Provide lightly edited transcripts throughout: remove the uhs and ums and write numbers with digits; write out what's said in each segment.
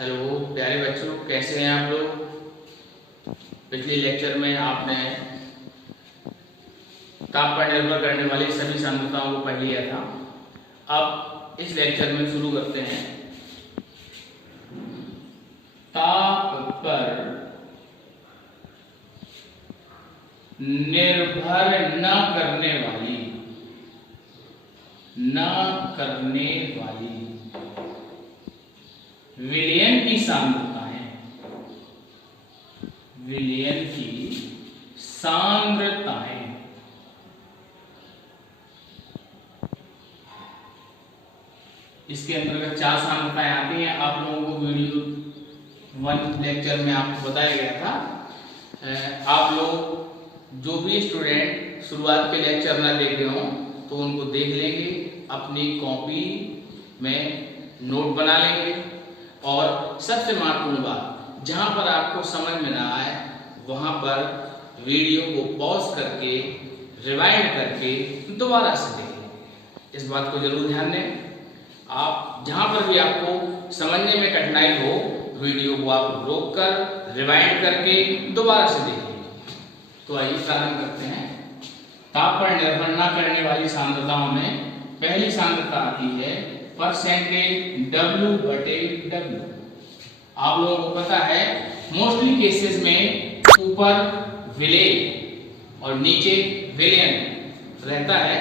Hello प्यारे बच्चों, कैसे हैं आप लोग। पिछले लेक्चर में आपने ताप पर निर्भर करने वाली सभी सांद्रताओं को पढ़ लिया था। अब इस लेक्चर में शुरू करते हैं ताप पर निर्भर न करने वाली विलयन की सांद्रताएं इसके अंतर्गत 4 सांद्रताएं आती हैं। आप लोगों को वीडियो 1 लेक्चर में आपको बताया गया था। आप लोग जो भी स्टूडेंट शुरुआत के लेक्चर ना देखे हों तो उनको देख लेंगे, अपनी कॉपी में नोट बना लेंगे और सबसे महत्वपूर्ण बात, जहां पर आपको समझ में ना आए वहां पर वीडियो को पॉज करके रिवाइंड करके दोबारा से देखें। इस बात को जरूर ध्यान दें। आप जहां पर भी आपको समझने में कठिनाई हो, वीडियो को आप रोक कर रिवाइंड करके दोबारा से देखें। तो आइए प्रारंभ करते हैं। ताप पर निर्भर न करने वाली सांद्रताओं में पहली सांद्रता आती है परसेंटेज W/W। आप लोगों को पता है मोस्टली केसेस में ऊपर विलेय और नीचे विलयन रहता है,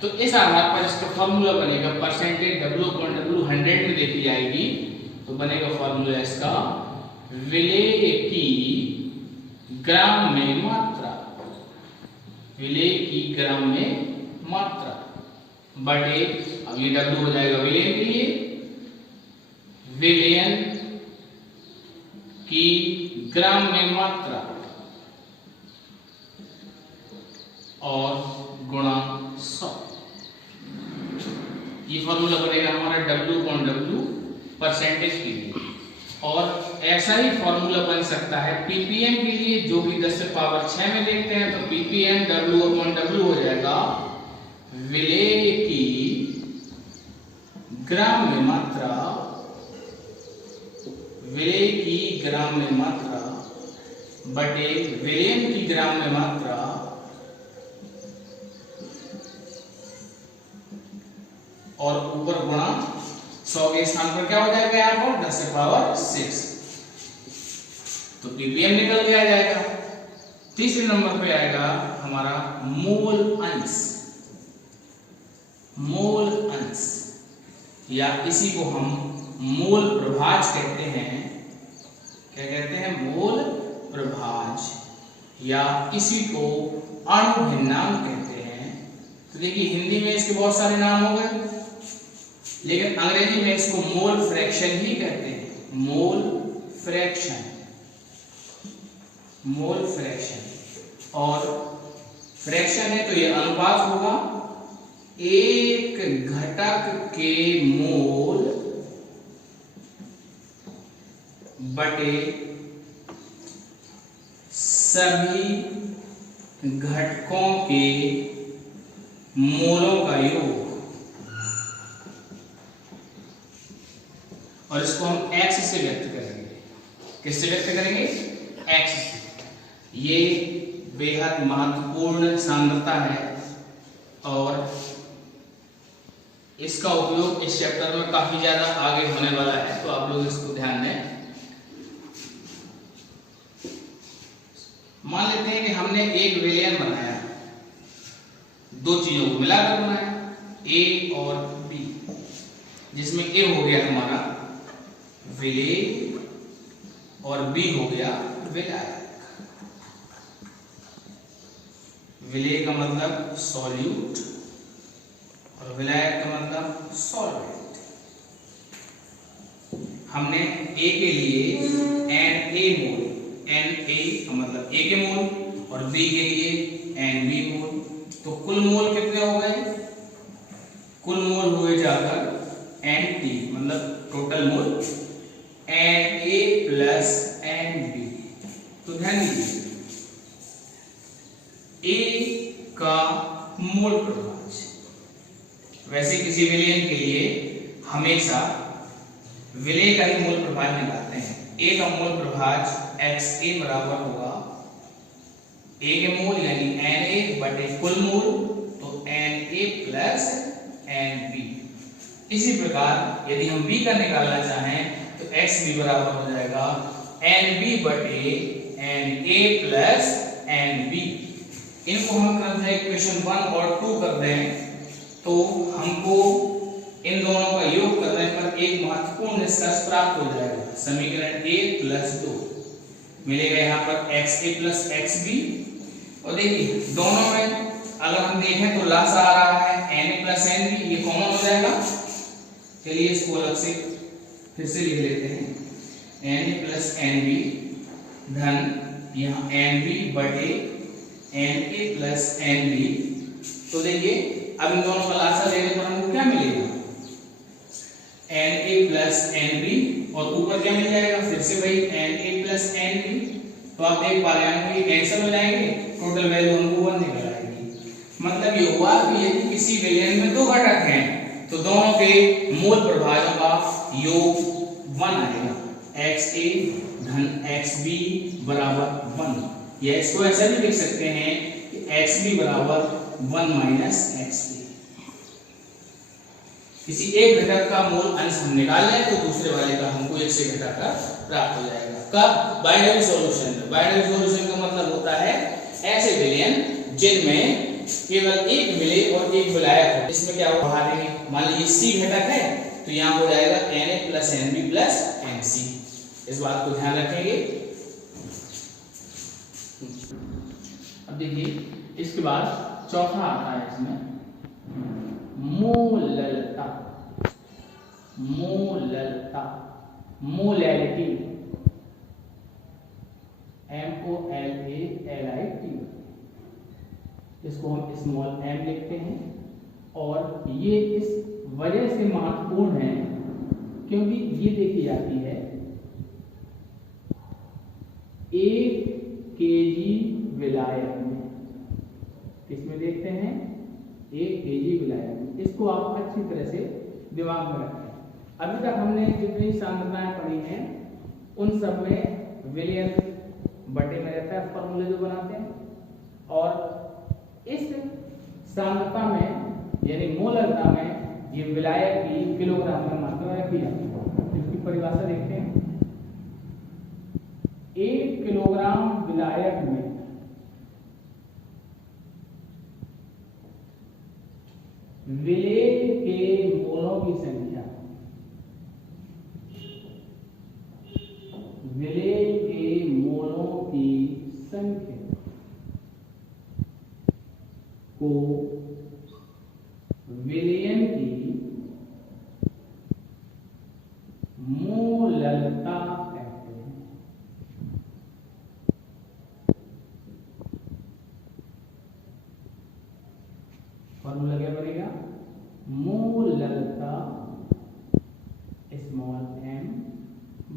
तो इस आधार पर इसका फॉर्मूला बनेगा परसेंटेज W/W 100 में देखी जाएगी तो बनेगा फॉर्मूला इसका विलेय की ग्राम में मात्रा, विलेय की ग्राम में मात्रा बटे, अब ये W हो जाएगा विलयन के लिए, विलयन की ग्राम में मात्रा और गुणा 100। ये फॉर्मूला बनेगा हमारा W/W परसेंटेज के लिए। और ऐसा ही फॉर्मूला बन सकता है ppm के लिए, जो कि 10 से पावर 6 में देखते हैं। तो ppm W/W हो जाएगा विलेय की ग्राम में मात्रा, विलेय की ग्राम में मात्रा बटे विलयन की ग्राम में मात्रा और ऊपर गुणा 100 के स्थान पर क्या हो जाएगा यहाँ पर 10 से पावर 6। तो ppm निकल के आ जाएगा। तीसरे नंबर पे आएगा हमारा मोल अंश। मोल अंश या इसी को हम मोल प्रभाज कहते हैं। क्या कहते हैं? मोल प्रभाज या इसी को अणु भिन्नांक कहते हैं। तो देखिए हिंदी में इसके बहुत सारे नाम हो गए, लेकिन अंग्रेजी में इसको मोल फ्रैक्शन ही कहते हैं। Mole fraction, mole fraction. और फ्रैक्शन है तो ये अनुपात होगा एक घटक के मोल बटे सभी घटकों के मोलों का योग। और इसको हम x से व्यक्त करेंगे। किससे व्यक्त करेंगे? x से। ये बेहद महत्वपूर्ण सांद्रता है और इसका उपयोग इस चैप्टर में काफी ज्यादा आगे होने वाला है, तो आप लोग इसको ध्यान दें। मान लेते हैं कि हमने एक विलयन बनाया, दो चीजों को मिलाकर बनाया, A और B, जिसमें A हो गया हमारा विलेय और B हो गया विलायक। विलेय का मतलब सॉल्यूट और विलायक का मतलब सॉल्वेंट। हमने A के लिए Na मोल, Na का मतलब A के मोल और B के लिए Nb मोल। तो कुल मोल कितने हो गए? कुल मोल हुए जाकर Nt, मतलब total mole Na plus Nb। तो ध्यान दीजिए A का मोल प्रभाज, वैसे किसी विलयन के लिए हमेशा विलय का ही मोल प्रभाज निकालते हैं। ए का मोल प्रभाज XA बराबर होगा ए के मोल यानी Na बटे कुल मोल, तो Na प्लस Nb। इसी प्रकार यदि हम B का निकालना चाहें तो XB बराबर हो जाएगा Nb बटे Na प्लस Nb। इनको हम कर दें इक्वेशन 1 और 2 कर दें तो हमको इन दोनों का योग करने पर एक महत्वपूर्ण निष्कर्ष प्राप्त हो जाएगा। समीकरण 1 प्लस 2 मिलेगा यहाँ पर XA प्लस XB। और देखिए दोनों में अगर हम देखें तो लस आ रहा है Na प्लस Nb, ये कॉमन हो जाएगा। चलिए इसको अलग से फिर से लिख लेते हैं, Na प्लस Nb धन यहाँ Nb बटे Na प्लस Nb। तो देखिए अब इन दोनों का लासा लेने पर हमको क्या मिलेगा, Na प्लस Nb, और ऊपर क्या मिल जाएगा फिर से वही Na प्लस Nb। तो आप देख पा रहे हैं ये कैंसिल हो जाएंगे, टोटल वैल्यू हमको 1 निकल आएगी। मतलब ये हुआ कि यदि किसी विलयन में दो घटक हैं तो दोनों के मूल प्रभाजों का योग 1 आएगा, XA धन XB बराबर 1। या इसको ऐसा भी लिख सकते हैं कि XB बराबर 1 माइनस XA। किसी एक घटक का मूल अंश हम निकाल लें तो दूसरे वाले का हमको एक से घटाकर प्राप्त हो जाएगा। कब? बाइनरी सॉल्यूशन में। बाइनरी सॉल्यूशन का मतलब होता है ऐसे विलयन जिनमें केवल एक मिले और एक विलायक हो। इसमें क्या बढ़ा देंगे, मान लीजिए C घटक है तो यहाँ हो जाएगा Na plus Nb plus Nc। इस बात को ध्यान रखेंगे। अब देखिए इसके बाद चौथा आता है इसमें मोललता। मोललता, मोलैलिटी, MOLALIT। इसको हम स्मॉल m लिखते हैं और ये इस वजह से महत्वपूर्ण है क्योंकि ये देखी जाती है 1 kg विलायक में। किसमें देखते हैं? 1 kg विलायक में। इसको आप अच्छी तरह से दिमाग में रखें। अभी तक हमने जितनी सांद्रताएं पढ़ी हैं उन सब में विलयन बटे में रहता है, फॉर्मूले जो बनाते हैं, और इस सांद्रता में यानी मोलरता में ये विलायक की किलोग्राम में मात्रा रखी जाती है। इसकी परिभाषा देखते हैं। 1 किलोग्राम विलायक में विलेय के मोलों की संख्या, विलेय के मोलों की संख्या को विलयन की मोललता कहते हैं। फॉर्मूला क्या बनेगा? मोललता स्मॉल m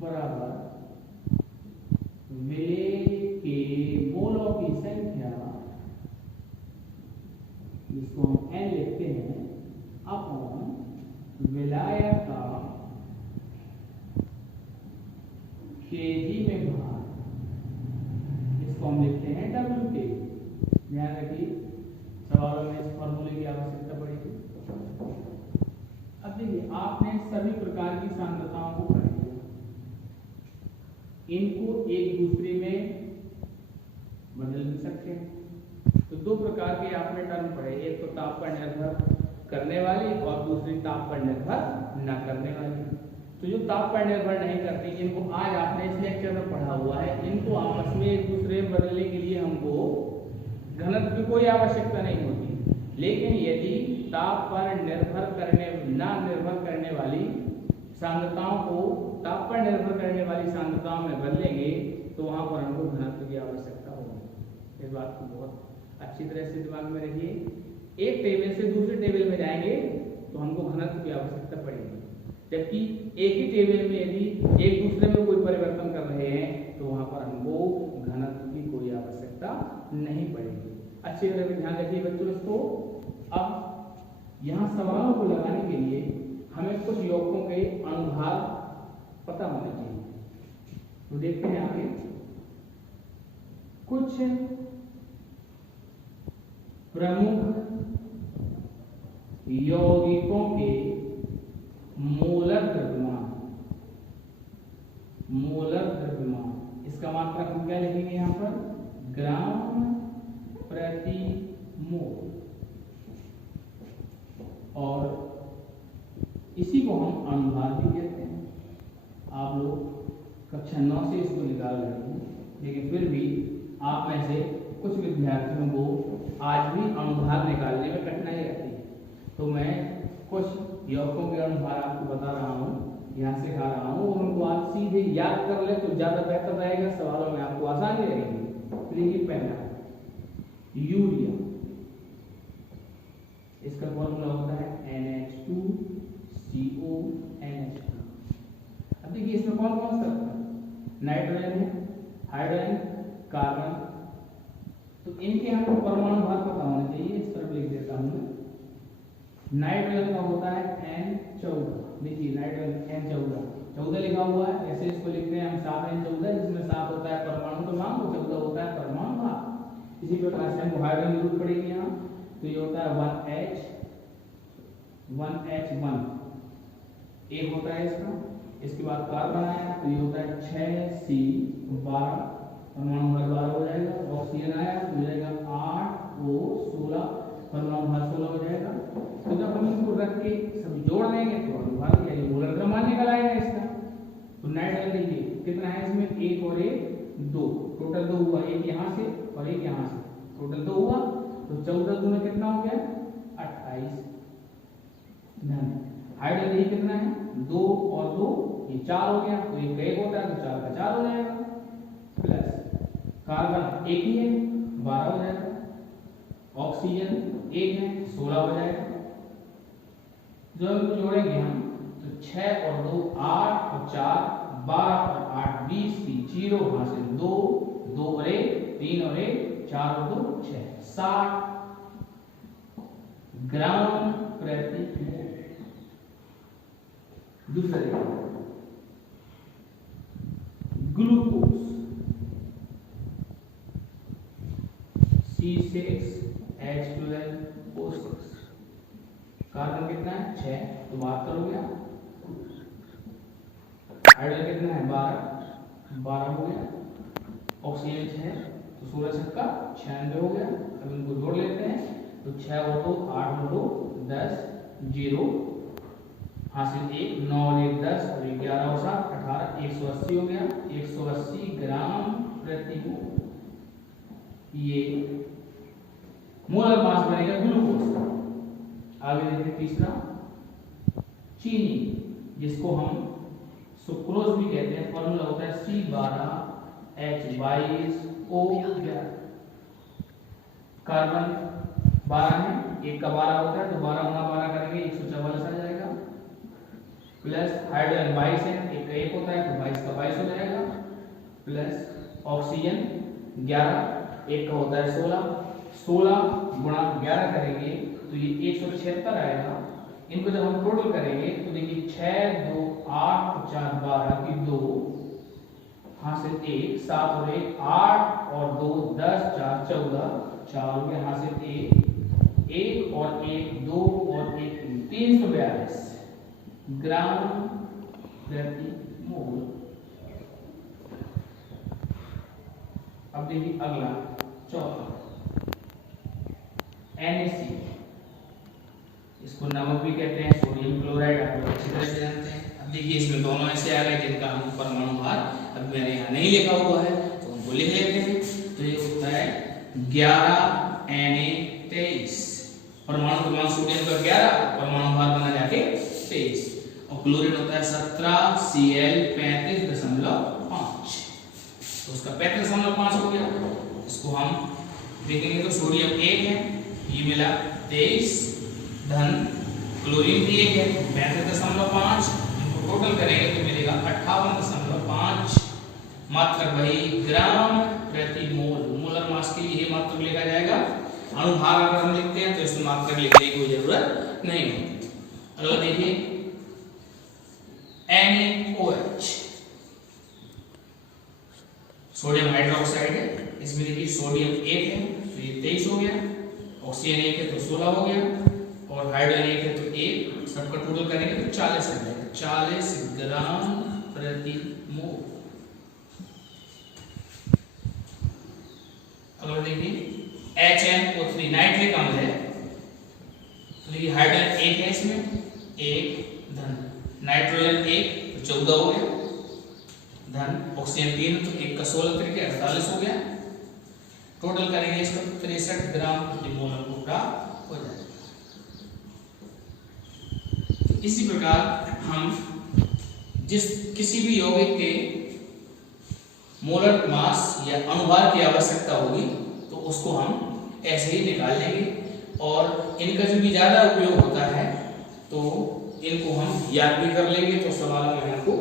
बराबर विलेय के मोलों की संख्या, जिसको हम n लिखते हैं, अपॉन विलायक का kg में भार, इसको हम लिखते हैं WK। ध्यान रखिए सवालों में इस फॉर्मूले की आवश्यकता पड़ेगी। अब देखिए आपने सभी प्रकार की सांद्रताओं को पढ़ लिया, इनको एक दूसरे में बदल भी सकते हैं। तो दो प्रकार के आपने टर्म पढ़े, एक तो ताप पर निर्भर करने वाली और दूसरी ताप पर निर्भर न करने वाली। तो जो ताप पर निर्भर नहीं करती, इनको आज आपने इस लेक्चर में पढ़ा हुआ है, इनको आपस में एक दूसरे में बदलने के लिए हमको घनत्व की कोई आवश्यकता नहीं होती। लेकिन यदि ताप पर निर्भर करने वाली सांद्रताओं को ताप पर निर्भर करने वाली सांद्रताओं में बदलेंगे तो वहां पर हमको घनत्व की आवश्यकता होगी। इस बात को बहुत अच्छी तरह से दिमाग में रखिए। एक टेबल से दूसरे टेबल में जाएंगे तो हमको घनत्व की आवश्यकता पड़ेगी, जबकि एक ही टेबल में यदि एक दूसरे में कोई परिवर्तन कर रहे हैं तो वहां पर हमको घनत्व की कोई आवश्यकता नहीं पड़ेगी। अच्छी तरह से ध्यान रखिए बच्चों इसको। अब यहाँ सवालों को लगाने के लिए हमें कुछ यौगिकों के अनुभाग पता होने चाहिए। तो देखते हैं आगे कुछ प्रमुख यौगिकों के मोलर द्रव्यमान। मोलर द्रव्यमान इसका मात्रक हम क्या लिखेंगे यहाँ पर, ग्राम प्रति मोल। और इसी को हम अनुभार भी कहते हैं। आप लोग कक्षा 9 से इसको निकाल रहे हैं, लेकिन फिर भी आप में से कुछ विद्यार्थियों को आज भी अनुभार निकालने में कठिनाई रहती है। तो मैं कुछ यौगिकों के अनुभार आपको बता रहा हूँ, यहाँ सिखा रहा हूँ, और उनको आप सीधे याद कर ले तो ज़्यादा बेहतर रहेगा, सवालों में आपको आसानी रहेगी। देखिए पहला यूरिया, इसका फॉर्मूला होता है NH2CONH2। अब देखिए इसमें कौन कौन सा है, नाइट्रोजन है, हाइड्रोजन, कार्बन। तो इनके हमको परमाणु भार पता होना चाहिए, इस तरफ लिख देता हूं मैं। नाइट्रोजन का होता है N14, देखिए नाइट्रोजन N14 14 लिखा हुआ है, ऐसे इसको लिखते हैं हम 7 N14, जिसमें 7 होता है परमाणु क्रमांक और 14 होता है परमाणु भार। इसी प्रकार से हमको हाइड्रोजन जरूरत पड़ेगी यहाँ, तो ये होता है 1H1 एक होता है इसका। इसके बाद कार्बन आया तो ये होता है 6C12 परमाणु भार 12 हो जाएगा। ऑक्सीजन आया तो हो जाएगा 8O16 परमाणु भार 16 हो जाएगा। तो जब हम इसको रख के सब जोड़ देंगे तो अनुभार यानी मोलर द्रव्यमान निकल आएगा इसका। तो नाइट्रोजन देखिए कितना है इसमें, 1 और 1 2, टोटल 2 हुआ, एक यहाँ से और एक यहाँ से, टोटल 2 हुआ। तो 14 दूना कितना हो गया, 28 धन। हाइड्रोजन ये कितना है, 2 और 2 ये 4 हो गया, तो एक 1 होता है तो 4 का 4 हो जाएगा। प्लस कार्बन एक ही है 12 हो जाएगा, ऑक्सीजन एक है 16 हो जाएगा। जो इनको जोड़ेंगे हम तो 6 और 2 8 और 4 12 और 8 20 की 0 वहां से 2 2 और 1 3 और 1 4 और 2 6 60 ग्राम प्रति मोल। दूसरा ग्लूकोज C6H12O6, कार्बन कितना है 6 तो 72 हो गया। हाइड्रोजन कितना है 12 हो गया। ऑक्सीजन 6 तो 16 छक्का 96 हो गया। अब इनको जोड़ लेते हैं तो 6 और 2 8 और 2 10 0 हासिल 1 9 और 1 10 और 11 और 7 18 180 हो गया। 180 ग्राम प्रति मोल ये मोलर मास बनेगा ग्लूकोज का। आगे देखिए तीसरा चीनी, जिसको हम सुक्रोज भी कहते हैं, फॉर्मूला होता है C12H22O11। कार्बन 12 है, एक का 12 होता है तो 12 गुना 12 करेंगे 144 आ जाएगा। प्लस हाइड्रोजन 22 है, एक का 1 होता है तो 22 का 22 हो जाएगा। प्लस ऑक्सीजन 11, एक का होता है 16 गुणा 11 करेंगे तो ये 176 आएगा। इनको जब हम टोटल करेंगे तो देखिए 6 2 8 4 12 की 2 हासिल 1 7 और 1 8 और 2 10 4 14 4 हो गया हासिल 1 और 1 2 और 1 342 ग्राम प्रति मोल। अब देखिए अगला चौथा NaC, इसको नमक भी कहते हैं, सोडियम क्लोराइड आप लोग अच्छी तरह से जानते हैं। अब देखिए इसमें दोनों ऐसे आ गए जिनका हम परमाणु भार अब मेरे यहाँ नहीं लिखा हुआ है तो उनको लिख लेते हैं। तो ये होता है 11Na23 परमाणु क्रमांक सोडियम का 11 परमाणु भार बना जाके 23 और क्लोरीन होता है 17Cl35.5 तो उसका 35.5 हो गया। इसको हम देखेंगे तो सोडियम 1 है ये मिला 23 धन क्लोरीन भी 1 है 35.5 इनको टोटल करेंगे तो मिलेगा 58.5 मात्रक वही ग्राम प्रति मोल। मोलर मास के लिए मात्रक लिखा जाएगा। अनुभार अगर हम लिखते हैं तो इसमें मात्रक लिखने की कोई जरूरत नहीं होती। अगला देखिए NaOH, सोडियम हाइड्रोक्साइड है, इसमें देखिए सोडियम 1 है तो ये 23 हो गया, ऑक्सीजन 1 है तो 16 हो गया, और हाइड्रोजन 1 है तो 1, सबका टोटल करेंगे तो 40 हो जाएगा, 40 ग्राम प्रति मोल। अगर देखिए HNO3 नाइट्रिक अम्ल है, तो देखिए हाइड्रोजन 1 है इसमें, 1 धन नाइट्रोजन 1 तो 14 हो गया, धन ऑक्सीजन 3 तो 1 का 16 करके 48 हो गया, टोटल करेंगे इसका 63 ग्राम प्रति मोल हमको प्राप्त हो जाएगा। तो इसी प्रकार हम किसी भी यौगिक के मोलर मास या अणुभार की आवश्यकता होगी तो उसको हम ऐसे ही निकाल लेंगे, और इनका जो भी ज्यादा उपयोग होता है तो इनको हम याद भी कर लेंगे, तो सवालों में हमको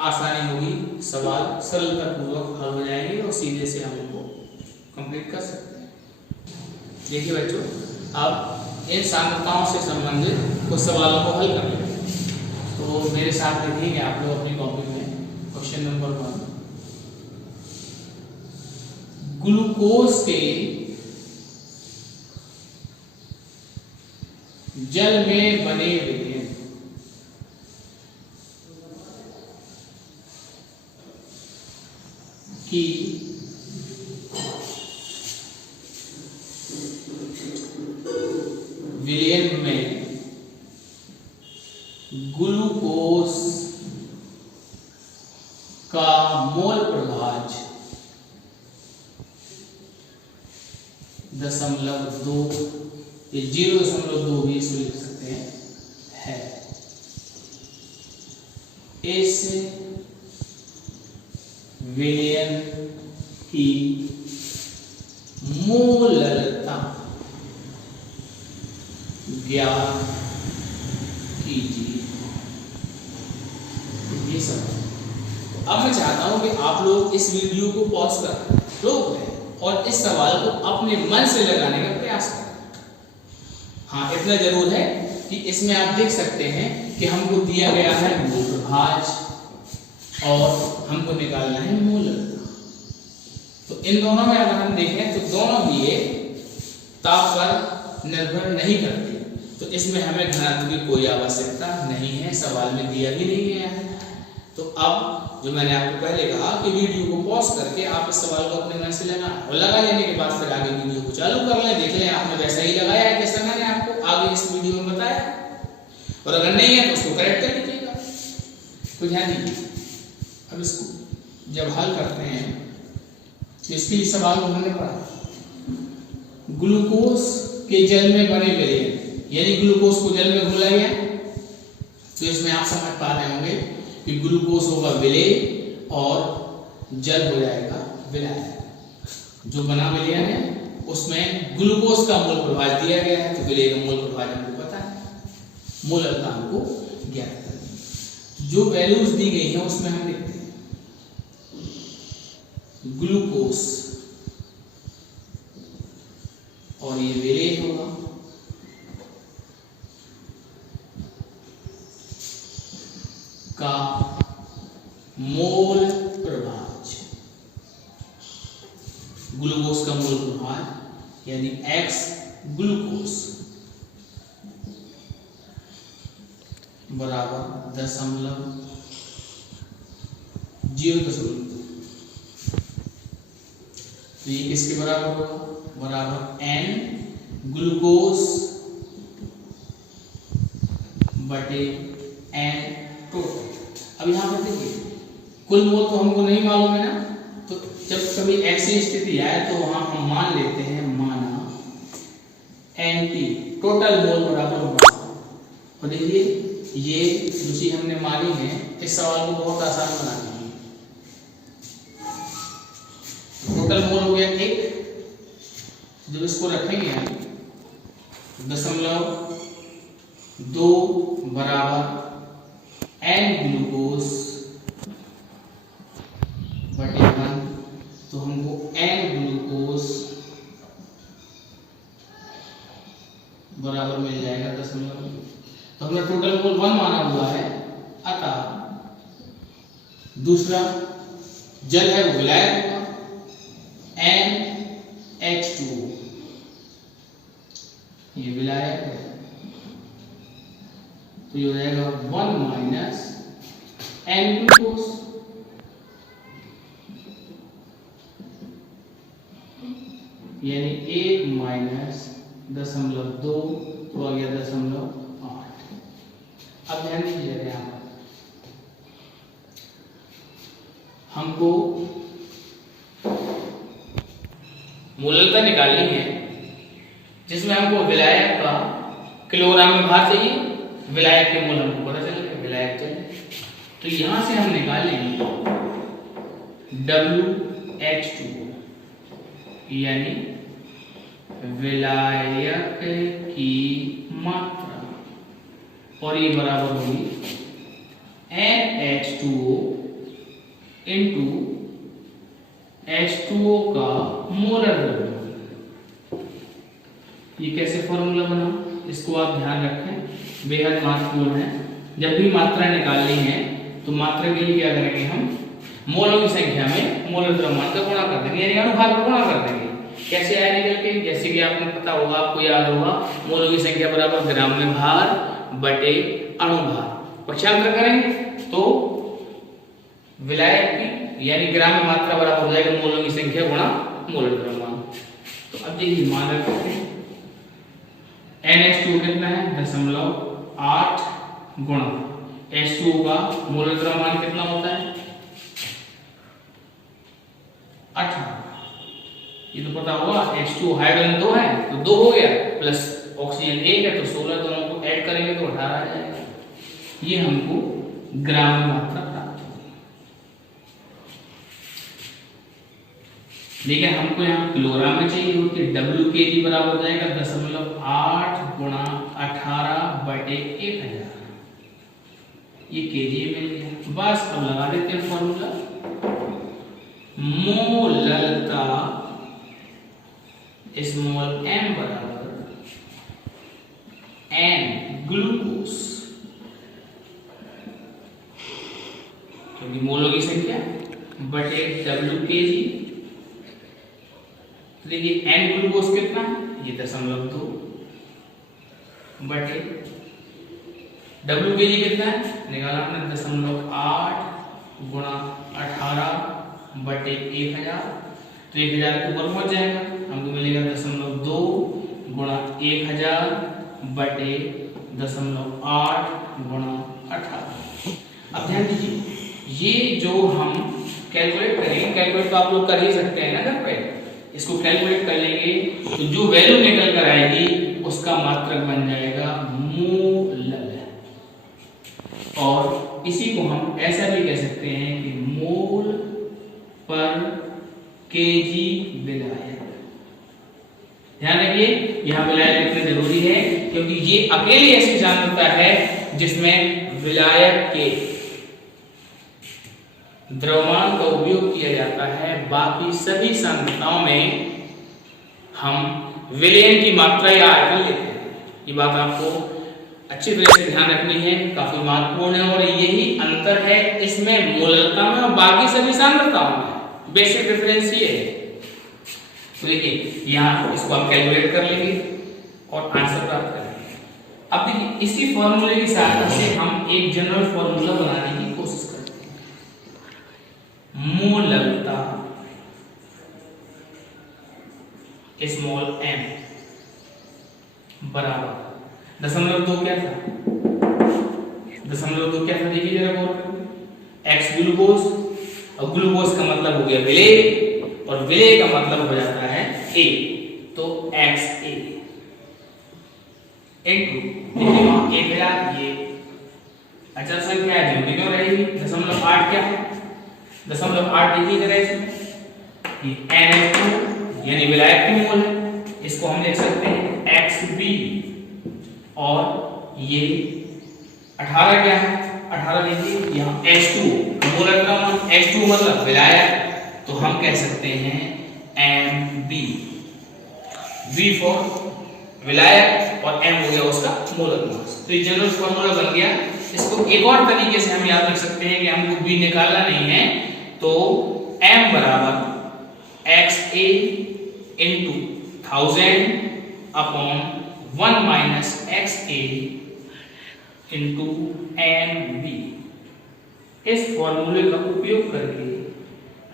आसानी होगी, सवाल सरलता पूर्वक हल हो जाएंगे और सीधे से हम इनको कंप्लीट कर सकते हैं। देखिए बच्चों, अब इन सांद्रताओं से संबंधित कुछ सवालों को हल कर लेंगे। तो मेरे साथ लिखेंगे आप लोग अपनी कॉपी में क्वेश्चन नंबर 1, ग्लूकोज के जल में बने विलयन की विलयन में ग्लूकोज का मोल प्रभाज 0.2, ये 0.2 भी इसको लिख सकते हैं, है। इस विलयन की मोलरता ज्ञात कीजिए। ये सब। अब मैं चाहता हूं कि आप लोग इस वीडियो को पॉज कर रोक लें और इस सवाल को अपने मन से लगाने का प्रयास करें। हाँ, इतना जरूर है कि इसमें आप देख सकते हैं कि हमको दिया गया है मोल प्रभाज और हमको निकालना है मोलरता। तो इन दोनों में अगर हम देखें तो दोनों भी ये ताप पर निर्भर नहीं करते, तो इसमें हमें घनत्व की कोई आवश्यकता नहीं है, सवाल में दिया भी नहीं गया है। तो अब जो मैंने आपको पहले कहा कि वीडियो को पॉज करके आप इस सवाल को अपने मन से लगाएं और लगा लेने के बाद फिर आगे वीडियो को चालू कर लें, देख लें आपने वैसा ही लगाया है जैसा मैंने आपको आगे इस वीडियो में बताया, और अगर नहीं है तो उसको करेक्ट कर लीजिएगा। तो ध्यान दीजिए, अब इसको जब हल करते हैं तो इसके लिए सवाल को हमने पढ़ा, ग्लूकोज के जल में बने विलयन, यानी ग्लूकोज को जल में घुलाया गया, तो इसमें आप समझ पा रहे होंगे कि ग्लूकोज होगा विलेय और जल हो जाएगा विलायक। जो बना विलयन है उसमें ग्लूकोज का मोल प्रभाज दिया गया है, तो विलेय का मोल प्रभाज हमको पता है, मोलरता हमको ज्ञात करनी है। जो वैल्यूज दी गई है उसमें हम लिखते हैं ग्लूकोज और ये विलेय होगा, का मोल प्रभाज, ग्लूकोज का मोल प्रभाज यानी X ग्लूकोज बराबर 0.02। तो ये किसके बराबर होगा? बराबर N ग्लूकोज बटे N टोटल। अब यहाँ पर देखिए कुल मोल तो हमको नहीं मालूम है ना, तो जब कभी ऐसी स्थिति आए तो वहां हम मान लेते हैं, माना NT टोटल मोल बराबर होगा। और देखिए ये जो चीज हमने मानी है इस सवाल को बहुत आसान बना दीजिए। टोटल मोल हो गया 1, जब इसको रखेंगे हम 0.2 बराबर N ग्लूकोज बटे 1, तो हमको N ग्लूकोज बराबर मिल जाएगा 0.2। तो हमने टोटल मोल 1 माना हुआ है, अतः दूसरा जल है वो विलायक होगा, NH2O, ये विलायक है, तो ये हो जाएगा 1 माइनस N ग्लूकोज, यानी 1 माइनस 0.2 तो आ गया 0.8। अब ध्यान दीजिएगा यहाँ पर हमको मूलता निकालनी है, जिसमें हमको विलायक का किलोग्राम में भार चाहिए, विलायक के मोल हमको पता चलेगा, विलायक चाहिए। तो यहां से हम निकालेंगे WH2O, यानी विलायक की मात्रा, और ये बराबर होगी NH2O इंटू H2O का मोलर द्रव्यमान। ये कैसे फॉर्मूला बना, इसको आप ध्यान रखें, बेहद महत्वपूर्ण है। जब भी मात्रा निकालनी है तो मात्रा के लिए क्या करेंगे, हम मोलों की संख्या में मोलर द्रव्यमान का गुणा कर देंगे, यानी अनुपात का गुणा कर देंगे। कैसे आया निकल के, जैसे कि आपने पता होगा, आपको याद होगा, मोलों की संख्या बराबर ग्राम में भार बटे अणुभार। पक्षांतर करेंगे तो विलायक की यानी ग्राम में मात्रा बराबर हो जाएगा मोलों की संख्या गुणा मोलर द्रव्यमान। तो अब देखिए मान रखते हैं NH2 कितना है 0.8 गुणा H2O का मोलर द्रव्यमान कितना होता है 18। ये तो पता होगा, H2O हाइड्रोजन 2 है तो 2 हो गया, प्लस ऑक्सीजन 1 है तो 16, दोनों को ऐड करेंगे तो 18 आ जाएगा। ये हमको ग्राम में मात्रा प्राप्त होगी, लेकिन हमको यहाँ किलोग्राम में चाहिए होती है। WKG बराबर हो जाएगा 0.8 गुणा 18 बटे 1000, ये केजी मिल गया। बस अब लगा देते हैं फॉर्मूला, मोलरता स्मॉल m बराबर N ग्लूकोज, क्योंकि मोलों की संख्या बटे WKG। तो देखिए N ग्लूकोज कितना है, ये 0.2 बटे WKG कितना है, निकाला हमने 0.8 गुणा 18 बटे 1000, तो 1000 के ऊपर पहुंच जाएगा, हमको मिलेगा 0.2 गुणा 1000 बटे 0.8 गुणा 18। अब ध्यान दीजिए, ये जो हम कैलकुलेट करेंगे, कैलकुलेट तो आप लोग कर ही सकते हैं ना घर पे, इसको कैलकुलेट कर लेंगे तो जो वैल्यू निकल कर आएगी उसका मात्रक बन जाएगा मोलर, और इसी को हम ऐसा भी कह सकते हैं कि मोल पर केजी विलायक। ध्यान रखिए यहाँ विलायक इतनी जरूरी है क्योंकि ये अकेली ऐसी सांद्रता है जिसमें विलायक के द्रव्यमान का उपयोग किया जाता है। बाकी सभी सांद्रताओं में हम विलयन की मात्रा या आयतन लेते हैं। ये बात आपको अच्छी तरह से ध्यान रखनी है, काफी महत्वपूर्ण है, और यही अंतर है इसमें मोलरता में और बाकी सभी सांद्रताओं में। बेसिक डिफरेंस ये है। तो देखिए यहाँ इसको आप कैलकुलेट कर लेंगे और आंसर प्राप्त करेंगे। अब देखिए इसी फॉर्मूले की सहायता से हम एक जनरल फॉर्मूला बनाने की कोशिश करते हैं। मोलरता स्मॉल m बराबर 0.2 क्या था, 0.2 क्या था देखिए जरा गौर करके, x ग्लूकोज, और ग्लूकोज का मतलब हो गया विलेय, और विलेय का मतलब हो जाता है A, तो XA इनटू देखिए 1000, ये अचल संख्या है जो क्यों रहेगी, 0.8 क्या है 0.8 देखिए जरा इसमें, ये NH2 यानी विलायक की मोल है, इसको हम लिख सकते हैं XB, और ये 18 क्या है 18 देखिए यहाँ H2 मोलर का मान, H2 मतलब विलायक, तो हम कह सकते हैं MB, V फॉर विलायक और M हो गया उसका मोलर मास। तो ये जनरल फॉर्मूला बन गया। इसको एक और तरीके से हम याद रख सकते हैं कि हमको B निकालना नहीं है तो m बराबर XA into 1000 upon 1 minus XA into MB। इस फॉर्मूले का उपयोग करके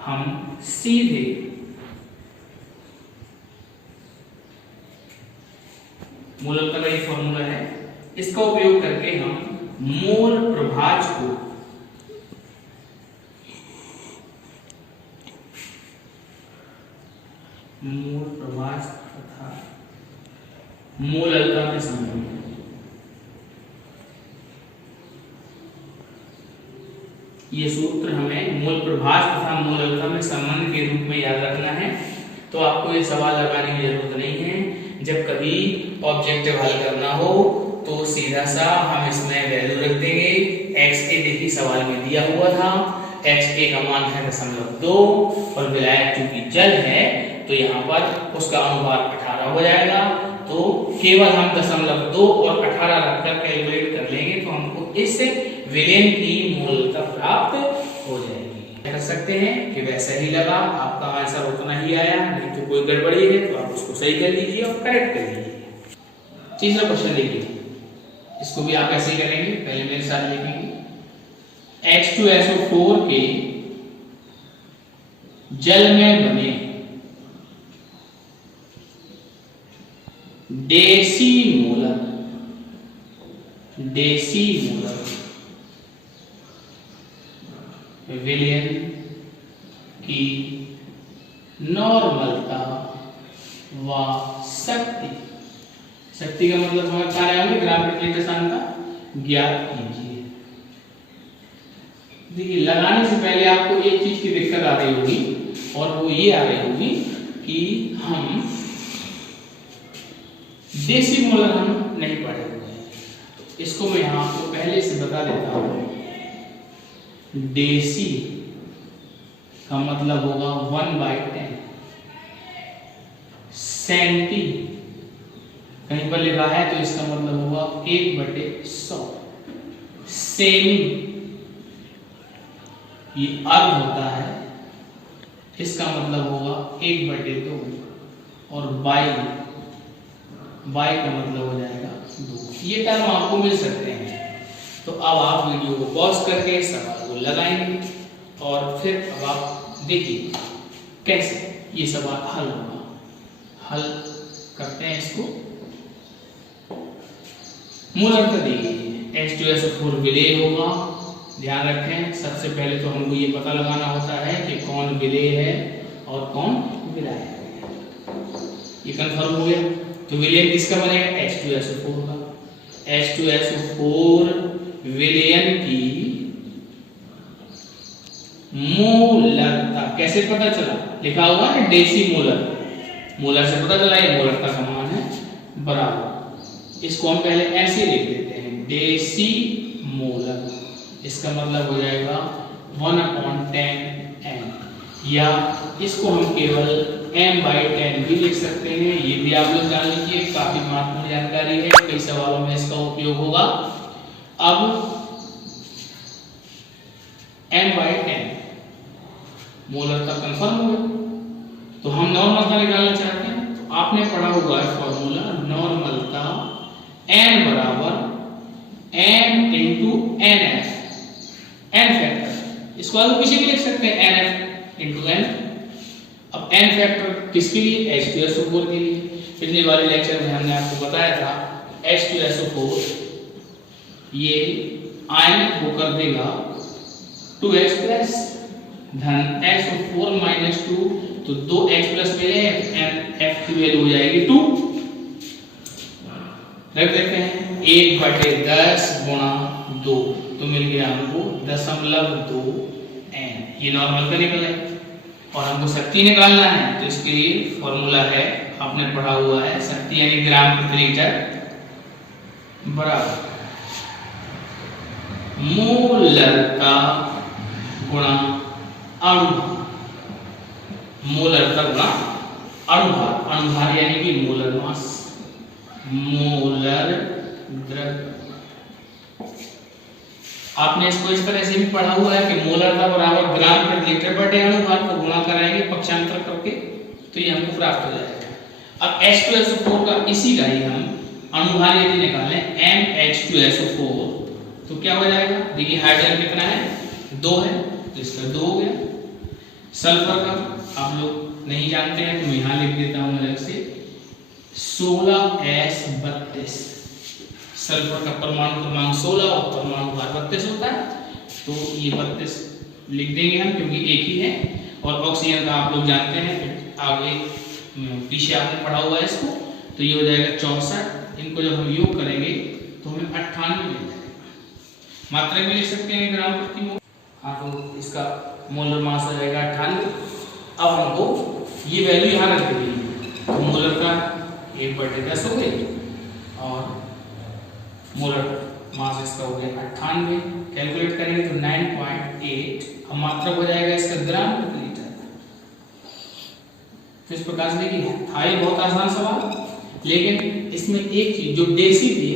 हम सीधे मोल का ये फॉर्मूला है, इसका उपयोग करके हम मोल प्रभाज को तथा मोल अल्फा के संबंध ये सूत्र हमें मोल प्रभाज तथा मोल अल्फा में संबंध के रूप में याद रखना है। तो आपको ये सवाल लगाने की जरूरत नहीं है। जब कभी ऑब्जेक्टिव हल करना हो तो सीधा सा हम इसमें वैल्यू रख देंगे। XA देखिए सवाल में दिया हुआ था, XA का मान है 0.2 और विलायक चूंकि जल है तो यहाँ पर उसका अनुपात 18 हो जाएगा। तो केवल हम 0.2 और 18 रखकर कैलकुलेट कर लेंगे तो हमको इस विलेन की मोलता प्राप्त हो जाएगी। कर सकते हैं कि वैसा ही लगा, आपका आंसर उतना ही आया, नहीं तो कोई गड़बड़ी है तो आप उसको सही कर लीजिए और करेक्ट कर लीजिए। तीसरा क्वेश्चन देखिए, इसको भी आप ऐसे ही करेंगे, पहले मेरे साथ लिखेंगे। H2SO4 के जल में बने देसी मूलक विलयन की नॉर्मलता व शक्ति का मतलब हमें क्या है, ग्राविमेट्रिक आसान का ज्ञात कीजिए। देखिए लगाने से पहले आपको एक चीज की दिक्कत आ रही होगी और वो ये आ रही होगी कि हम देसी मोलर हम नहीं पढ़े हुए हैं। तो इसको मैं यहाँ आपको पहले से बता देता हूँ। देसी का मतलब होगा 1/10। सेंटी कहीं पर लिखा है तो इसका मतलब होगा 1/100। सेमी ये अर्ध होता है, इसका मतलब होगा 1/2 और बाई का मतलब हो जाएगा 2। ये टर्म आपको मिल सकते हैं। तो अब आप वीडियो को पॉज करके सवाल को लगाएंगे और फिर अब आप देखिए कैसे ये सवाल हल होगा। हल करते हैं इसको। मूल अर्थ देखिए, H2SO4 विलेय होगा। ध्यान रखें, सबसे पहले तो हमको ये पता लगाना होता है कि कौन विलेय है और कौन विलायक है। ये कंफर्म हो गया। तो विलयन किसका बनेगा? H2SO4 का। H2SO4 विलयन की मोलरता कैसे पता चला? लिखा हुआ है डेसी मोलर। मोलर से पता चला ये मोलरता का मान है बराबर। इसको हम पहले ऐसे लिख देते हैं, डेसी मोलर। इसका मतलब हो जाएगा 1/10n, या इसको हम केवल m/10 भी लिख सकते हैं। ये भी आप लोग जान लीजिए, काफी महत्वपूर्ण जानकारी है, कई सवालों में इसका उपयोग होगा। अब m/10 मोलरता कंफर्म हो गया। तो हम नॉर्मलता निकालना चाहते हैं। तो आपने पढ़ा हुआ है फॉर्मूला नॉर्मलता n बराबर m into nf, n factor. इसको आप किसी भी लिख सकते हैं, nf इंटू n। अब n फैक्टर किसके लिए? H2SO4 के लिए। पिछले वाले लेक्चर में हमने आपको बताया था H2SO4 ये आयनिक होकर देगा 2H प्लस धन SO4 - 2, तो 2H प्लस मिले, F की वैल्यू हो जाएगी 2। रख देते हैं 1/10 गुणा 2, तो मिल गया हमको 0.2n। ये नॉर्मल का निकला है। और हमको शक्ति निकालना है तो इसके लिए फॉर्मूला है, आपने पढ़ा हुआ है, शक्ति यानी ग्राम प्रति लीटर बराबर मोलरता गुणा अणुभार। मोलरता गुणा अणुभार। अणुभार यानी कि मोलर मास, मोलर द्रव्य। आपने इसको इस तरह से भी पढ़ा हुआ है कि मोलरता बराबर ग्राम प्रति लीटर बटे अनुपात को गुणा कराएंगे पक्षांतर करके, तो ये हमको प्राप्त हो जाएगा। अब H2SO4 का इसी का ही हम अनुभार यदि निकालें MH2SO4 तो क्या हो जाएगा, देखिए हाइड्रोजन कितना है 2 है, तो इसका 2 हो गया। सल्फर का आप लोग नहीं जानते हैं तो मैं यहाँ लिख देता हूँ अलग से 16S32। सल्फर का परमाणु क्रमांक 16 और परमाणु भार 32 होता है, तो ये 32 लिख देंगे हम क्योंकि एक ही है। और ऑक्सीजन का आप लोग जानते हैं, आगे पीछे आपने पढ़ा हुआ है इसको, तो ये हो जाएगा 64। इनको जब हम योग करेंगे तो हमें 98 मिल जाएगा। मात्रा भी लिख सकते हैं ग्राम प्रति मोल। हाँ, तो इसका मोलर मास हो जाएगा 98। अब हमको ये वैल्यू यहाँ रख देंगे, तो मोलर का 1/10 हो गई और मोलर मास इसका हो गया 98। कैलकुलेट करेंगे तो 9.8। अब मात्रा हो जाएगा इसका ग्राम प्रति लीटर। तो इस प्रकार से देखिए था ये बहुत आसान सवाल, लेकिन इसमें एक चीज जो डेसी थी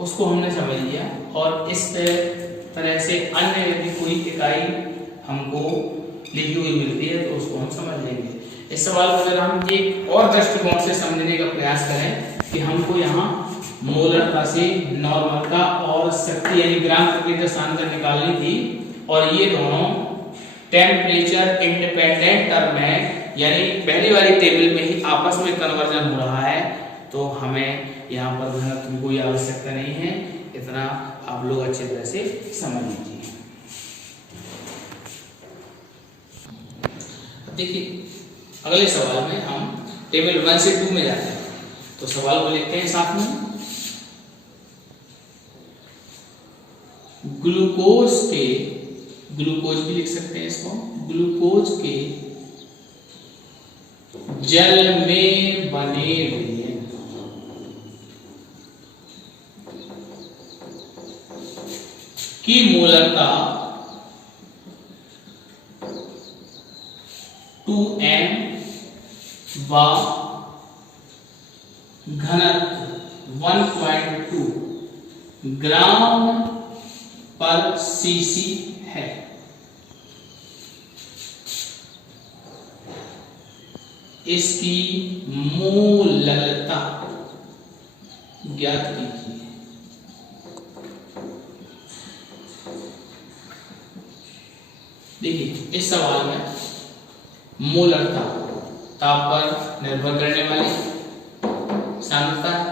उसको हमने समझ लिया, और इस तरह से अन्य यदि कोई इकाई हमको लिखी हुई मिलती है तो उसको हम समझ लेंगे। इस सवाल को अगर हम एक और दृष्टिकोण से समझने का प्रयास करें कि हमको यहाँ मोलरता से नॉर्मलता और शक्ति यानी ग्राम प्रति लीटर सांद्रता निकालनी थी, और ये दोनों टेम्परेचर इंडिपेंडेंट टर्म है, यानी पहली वाली टेबल में ही आपस में कन्वर्जन हो रहा है, तो हमें यहाँ पर घनत्व की कोई आवश्यकता नहीं है। इतना आप लोग अच्छी तरह से समझ लीजिए। देखिए अगले सवाल में हम टेबल 1 से 2 में जाते हैं, तो सवाल को लिखते हैं साथ में। ग्लूकोज भी लिख सकते हैं इसको, ग्लूकोज के जल में बने हुए की मोलरता 2m व घनत्व 1.2 ग्राम पर सीसी है। इसकी मोलरता ज्ञात कीजिए। देखिए इस सवाल में मोलरता ताप पर निर्भर करने वाली सांद्रता है,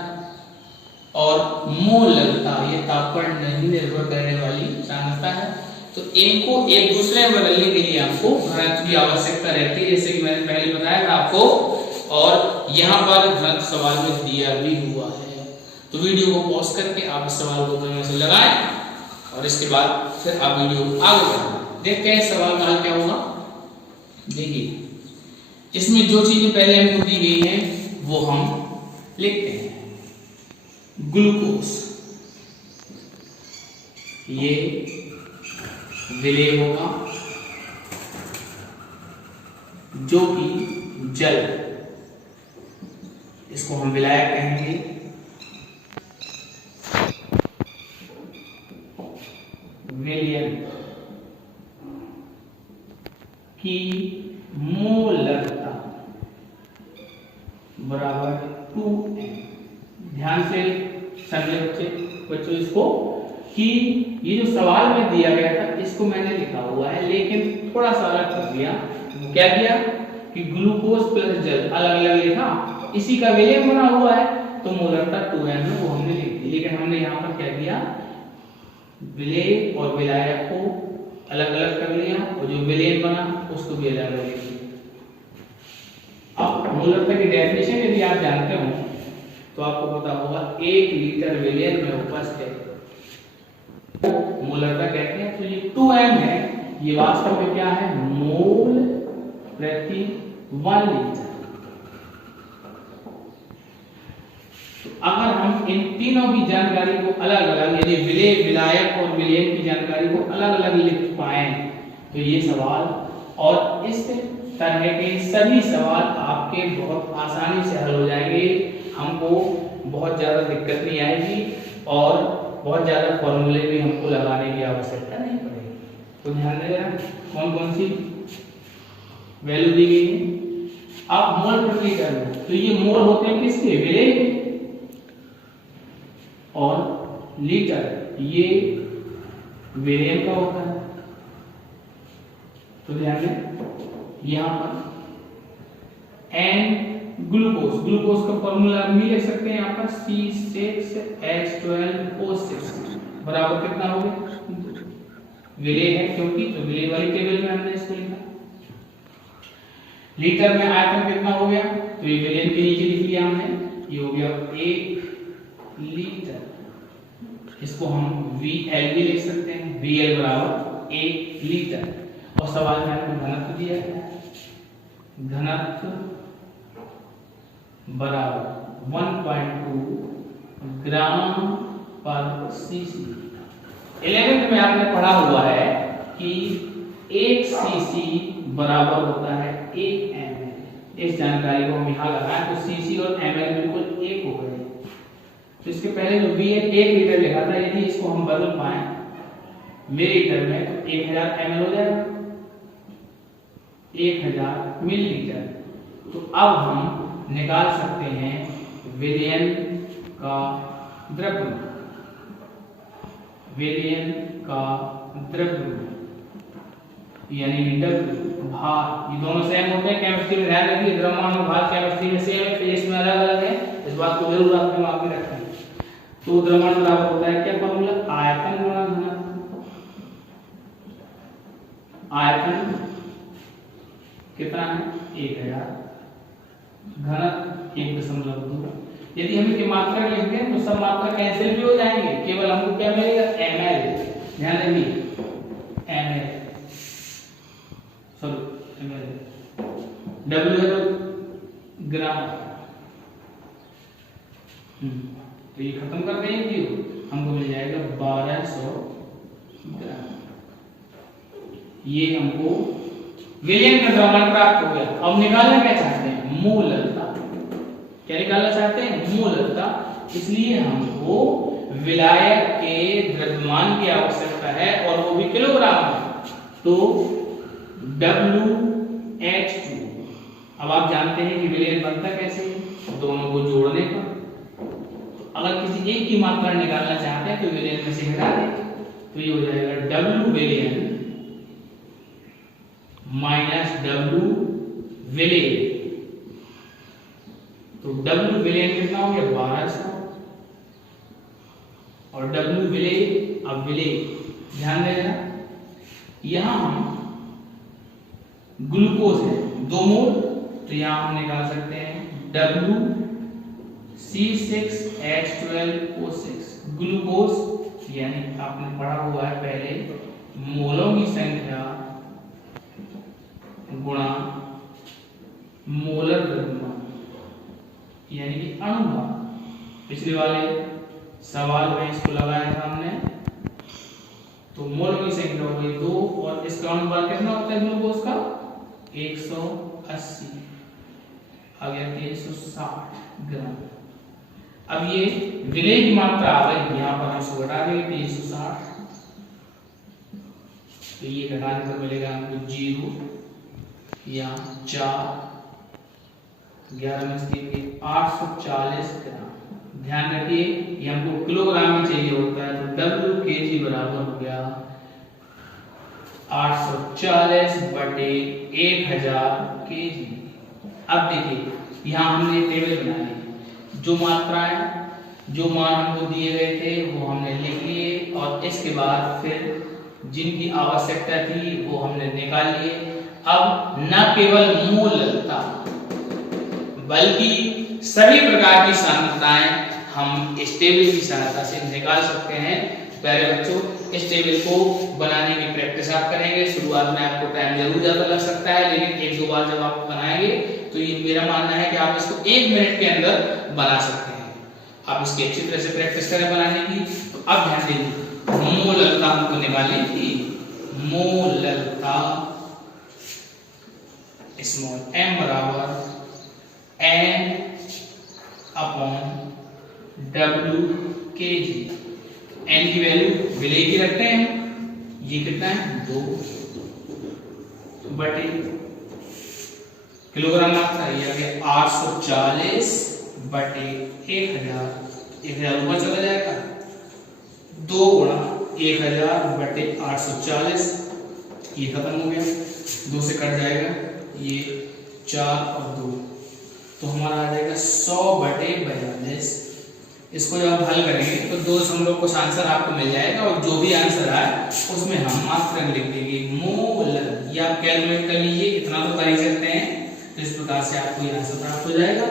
और मोलरता ये ताप पर नहीं निर्भर करने वाली सांद्रता है। तो इनको एक दूसरे में बदलने के लिए आपको घनत्व की आवश्यकता रहती है, जैसे कि मैंने पहले बताया था आपको, और यहाँ पर घनत्व सवाल में दिया भी हुआ है। तो वीडियो को पॉज करके आप इस सवाल को अपने से लगाएं और इसके बाद फिर आप वीडियो को आगे बढ़ाएं। देखते हैं सवाल का हल क्या होगा। देखिए इसमें जो चीजें पहले हमको दी गई हैं वो हम लिखते हैं। ग्लूकोज ये विलेय होगा जो कि जल, इसको हम विलायक कहेंगे। विलयन की मोलरता बराबर 2m। ध्यान से समझे बच्चों इसको कि ये जो सवाल में दिया गया था इसको मैंने लिखा हुआ है, लेकिन थोड़ा सा अलग कर दिया। क्या किया कि ग्लूकोज प्लस जल अलग अलग लिखा, इसी का विलय बना हुआ है तो मोलरता 2m है वो हमने लिख दी। लेकिन हमने यहाँ पर क्या किया, विलय और विलायक को अलग अलग कर लिया और जो विलयन बना उसको भी अलग अलग लिख दिया। अब मोलरता की डेफिनेशन यदि आप जानते हो तो आपको पता होगा 1 लीटर विलयन में उपस्थित मोलरता कहते हैं। तो ये 2m है, ये वास्तव में क्या है, मोल प्रति 1 लीटर। तो अगर हम इन तीनों की जानकारी को अलग अलग यानी विलय, विलायक और विलयन की जानकारी को अलग अलग लिख पाए तो ये सवाल और इस तरह के सभी सवाल आपके बहुत आसानी से हल हो जाएंगे। हमको बहुत ज्यादा दिक्कत नहीं आएगी और बहुत ज़्यादा फॉर्मूले भी हमको लगाने की आवश्यकता नहीं पड़ेगी। तो ध्यान देना कौन कौन सी वैल्यू दी गई है। अब मोल प्रति लीटर में, तो ये मोल होते हैं किसके, विलेय और लीटर ये वेरिएंट का होता है। तो ध्यान दें यहाँ पर एन ग्लूकोज, ग्लूकोज का फॉर्मूला भी लिख सकते हैं यहाँ पर C6H12O6 बराबर कितना हो गया, विलेय है क्योंकि, तो विलेय वाली टेबल में हमने इसको लिखा। लीटर में आयतन कितना हो गया, तो ये विलेय के नीचे लिख लिया हमने, ये हो गया 1 लीटर। इसको हम VL भी लिख सकते हैं, VL बराबर 1 लीटर। और सवाल में हमने घनत्व दिया है, घनत्व बराबर 1.2 ग्राम पर सीसी। 11th में आपने पढ़ा हुआ है कि 1 सीसी बराबर होता है 1 ml। इस जानकारी को हम यहाँ लगाएं तो सीसी और ml बिल्कुल एक हो गए। तो इसके पहले जो VL 1 लीटर लिखा था, यदि इसको हम बदल पाए मिलीलीटर में तो 1000 ml हो जाएगा, 1000 मिलीलीटर। तो अब हम निकाल सकते हैं विलयन का द्रव्यमान, विलयन का द्रव्यमान यानी W भार। ये दोनों सेम होते हैं केमिस्ट्री में, ध्यान रखिए द्रव्यमान और भार केमिस्ट्री में सेम है, फेस में अलग अलग है, इस बात को जरूर आपके दिमाग में रखें। तो द्रव्यमान बराबर होता है क्या फॉर्मूला, आयतन गुणा घनत्व। आयतन कितना है 1000, घनत्व 1.2। यदि हम इसकी मात्रा लिखते हैं तो सब मात्रा कैंसिल भी हो जाएंगे, केवल हमको क्या मिलेगा ml। ध्यान रखिए ml, सॉरी ml, W है तो ग्राम। तो ये खत्म कर देंगे, हमको मिल जाएगा 1200 ग्राम। ये हमको विलयन का द्रव्यमान प्राप्त हो गया। अब निकालना क्या चाहते हैं, मोलरता। क्या निकालना चाहते हैं, मोलरता। इसलिए हमको विलायक के द्रव्यमान की आवश्यकता है और वो भी किलोग्राम में। तो WH2। अब आप जानते हैं कि विलयन बनता कैसे है, दोनों को जोड़ने पर। तो अगर किसी एक की मात्रा निकालना चाहते हैं तो विलयन में से घटा दें, तो ये हो जाएगा W विलयन माइनस W विलेय। तो W विलेय कितना हो गया 1200 और W विलेय, अब विलेय ध्यान देना यहां हम ग्लूकोज है 2 मोल, तो यहां हम निकाल सकते हैं W C6H12O6 ग्लूकोज यानी आपने पढ़ा हुआ है पहले मोलों की संख्या गुणा मोलर द्रव्यमान यानी कि अणुभार। पिछले वाले सवाल में इसको लगाया था हमने, तो मोल की संख्या हो गई 2 और इसका अनुपात कितना होता है ग्लूकोज का 180, आ गया 360 ग्राम। अब ये विलेय की मात्रा आ गई, यहाँ पर हम इसको घटा देंगे 360, तो ये घटाने पर मिलेगा हमको 0 या 4, 11 में से 840 ग्राम। ध्यान रखिए ये हमको किलोग्राम में चाहिए होता है, तो W kg बराबर हो गया 840 बटे 1000 kg। अब देखिए यहाँ हमने टेबल बना ली, जो मात्राएं जो मान हमको दिए गए थे वो हमने लिख लिए और इसके बाद फिर जिनकी आवश्यकता थी वो हमने निकाल लिए। अब न केवल मोलता बल्कि सभी प्रकार की सांद्रताएं हम इस टेबल की सहायता से निकाल सकते हैं। प्यारे बच्चों, इस टेबल को बनाने की प्रैक्टिस आप करेंगे। शुरुआत में आपको टाइम जरूर ज्यादा लग सकता है, लेकिन 1-2 बार जब आप बनाएंगे तो ये मेरा मानना है कि आप इसको 1 मिनट के अंदर बना सकते हैं। आप इसकी अच्छी तरह से प्रैक्टिस करें बनाने की। तो अब ध्यान दीजिए, मोलता हमको निकालनी थी। मोलता स्मॉल m बराबर n/W kg। एन की वैल्यू विलेय की रखते हैं, ये कितना है 2 बटे किलोग्राम मात्रा, ये आ गया 840 बटे 1000 ऊपर चला जाएगा, 2 गुणा 1000 बटे 840, ये खत्म हो गया, 2 से कट जाएगा, ये 4 और 2, तो हमारा आ जाएगा 100 बटे 42। इसको जब हम हल करेंगे तो 2 कुछ आंसर आपको मिल जाएगा, और जो भी आंसर आए उसमें हम मात्रा लिख देंगे मोल, या आप कैलकुलेट कर लीजिए, इतना तो कर ही सकते हैं। तो इस प्रकार से आपको ये आंसर प्राप्त हो जाएगा,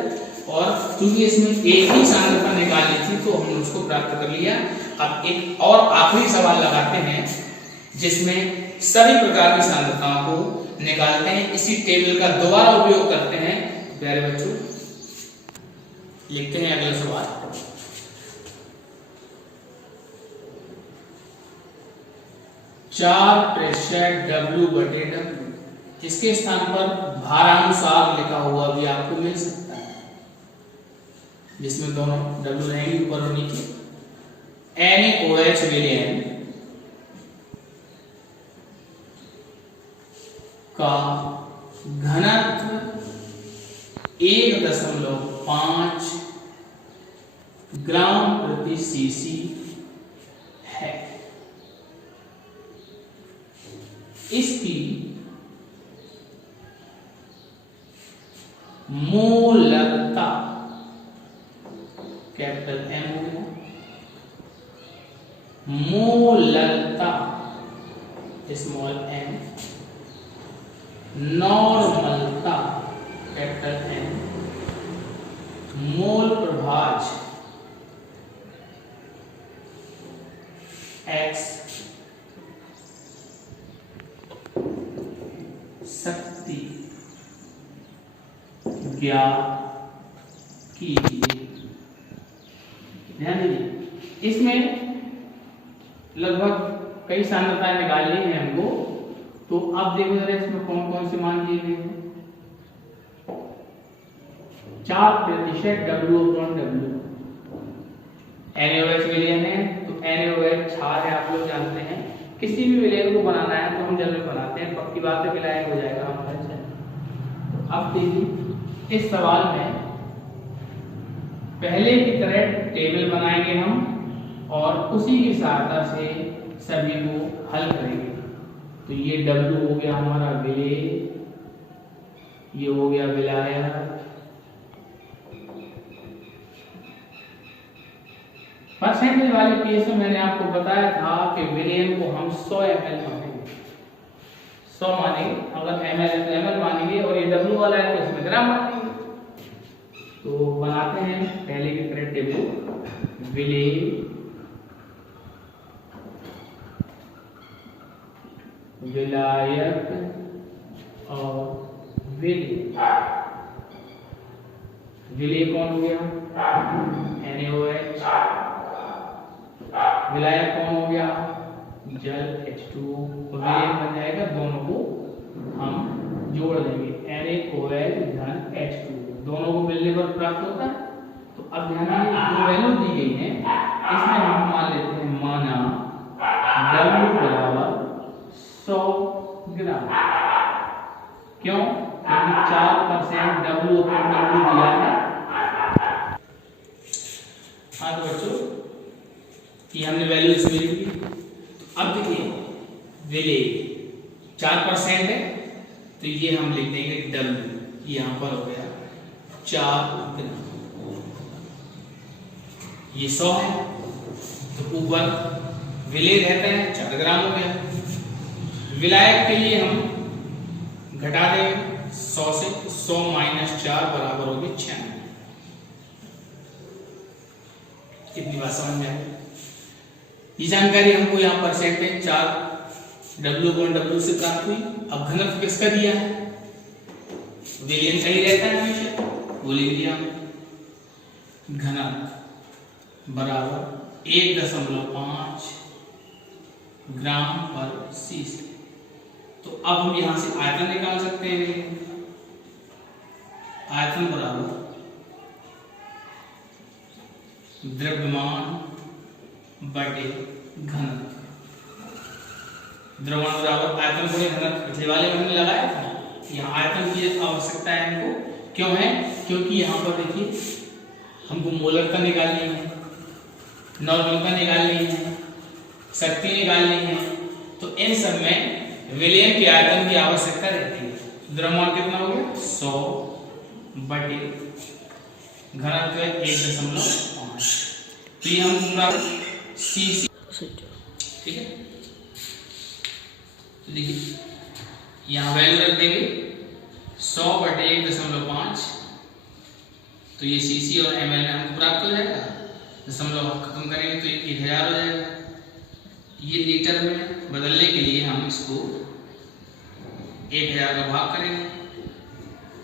और क्योंकि इसमें एक ही सांद्रता निकालनी थी तो हमने उसको प्राप्त कर लिया। अब एक और आखिरी सवाल लगाते हैं जिसमें सभी प्रकार की सांद्रताओं को निकालते हैं, इसी टेबल का दोबारा उपयोग करते हैं। प्यारे बच्चों, लिखते हैं अगला सवाल। चार प्रेशर W बटे W, इसके स्थान पर भारानुसार लिखा हुआ भी आपको मिल सकता है, जिसमें दोनों W रहेंगे ऊपर और नीचे। NaOH विलयन का घनत्व 1.5 ग्राम प्रति सीसी है। इसकी मोलकता कैपिटल M हो गया, मोलकता स्मॉल m, नॉर्मलता कैपिटल N, मोल प्रभाज x, शक्ति ज्ञात कीजिए। ध्यान दीजिए, इसमें लगभग कई सांद्रताएं निकालनी है हमको, तो अब देखो जरा इसमें कौन कौन से मान दिए गए हैं। 4% W/W, NaOH विलयन है तो NaOH क्षार है, आप लोग जानते हैं। किसी भी विलयन को बनाना है तो हम जल्दी बनाते हैं, पक्की बात है, विलायक हो जाएगा हमारा। तो अब देखिए इस सवाल में पहले की तरह टेबल बनाएंगे हम, और उसी की सहायता से सभी को हल करेंगे। तो ये W हो गया हमारा विलेय, ये हो गया विलायक, परसेंटेज वाले केस में मैंने आपको बताया था कि विलयन को हम 100 ml मानेंगे, 100 मानेंगे, अगर ml मानेंगे, और ये W वाला है तो इसमें ग्राम मानेंगे। तो बनाते हैं पहले की तरह टेबल, विलेय, विलायक और विलेय। विलेय कौन हो गया? NaOH। विलायक कौन हो गया? जल H2O। विलयन बन जाएगा, दोनों को हम जोड़ देंगे, NaOH धन H2O, दोनों को मिलने पर प्राप्त होता है। तो अब ध्यान दीजिए, जो वैल्यू दी गई है इसमें हम मान लेते हैं, माना W बराबर 100 ग्राम। क्यों? क्योंकि 4% W/W दिया है। हाँ तो बच्चों, ये हमने वैल्यू इसमें लिख दी। अब देखिए विलेय 4% है तो ये हम लिख देंगे W, यहां पर हो गया 4 ग्राम। ये 100 है तो ऊपर विलेय रहता है 4 ग्राम हो गया। विलायक के लिए हम घटा देंगे 100 से, 100 - 4 बराबर होगी 96। कितनी बात समझ में आई? ये जानकारी हमको यहाँ परसेंटेज 4 W/W से प्राप्त हुई। अब घनत्व किसका दिया है? विलयन का ही रहता है हमेशा, वो लिख दिया हमने। घनत्व बराबर 1.5 ग्राम पर सीसी। तो अब हम यहां से आयतन निकाल सकते हैं। आयतन बराबर द्रव्यमान बटे घनत्व। द्रव्यमान बराबर आयतन गुणे घनत्व, पिछले वाले में हमने लगाया था। यहाँ आयतन की आवश्यकता है हमको, क्यों है? क्योंकि यहाँ पर देखिए हमको मोलरता निकालनी है, नॉर्मलता निकालनी है, शक्ति निकालनी है, तो इन सब में विलयन के आयतन की आवश्यकता रहती है। द्रव्यमान कितना हो गया? 100 बटे घनत्व 1.5। तो ये हम पूरा सीसी, ठीक है। तो देखिए यहाँ वैल्यू रख देंगे 100 बटे 1.5, तो ये सीसी और एमएल में हमको प्राप्त हो जाएगा। दशमलव खत्म करेंगे तो 1000 हो जाएगा। ये लीटर में बदलने के लिए हम इसको 1000 का भाग करेंगे,